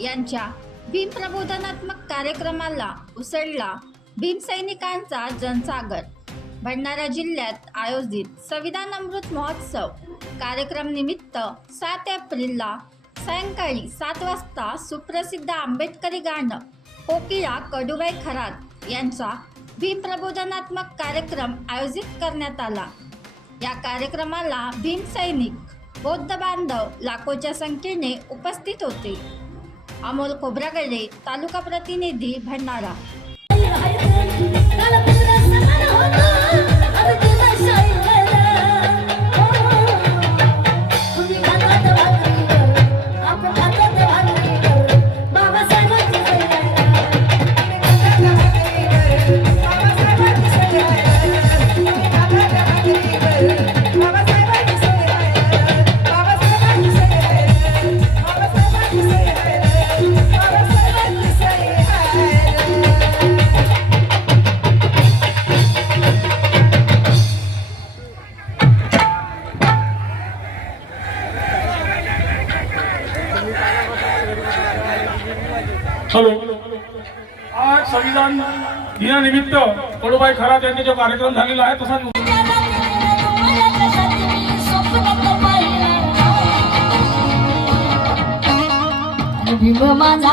यांच्या भीम प्रबोधनात्मक कार्यक्रमाला उसळला भीमसैनिकांचा जनसागर. भंडारा जिल्ह्यात आयोजित संविधान अमृत महोत्सव कार्यक्रम निमित्त सात एप्रिलला सायंकाळी सात वाजता सुप्रसिद्ध आंबेडकरी गाणं कोकिळा कडुबाई खरात यांचा भीम प्रबोधनात्मक कार्यक्रम आयोजित करण्यात आला. या कार्यक्रमाला भीम सैनिक बौद्ध बांधव लाखोच्या संख्येने उपस्थित होते. अमोल खोब्रागडे तालुका प्रतिनिधी भंडारा. हॅलो. आज संविधान दिनानिमित्त कडूबाई खरात यांनी जो कार्यक्रम झालेला आहे तसा भीम माझा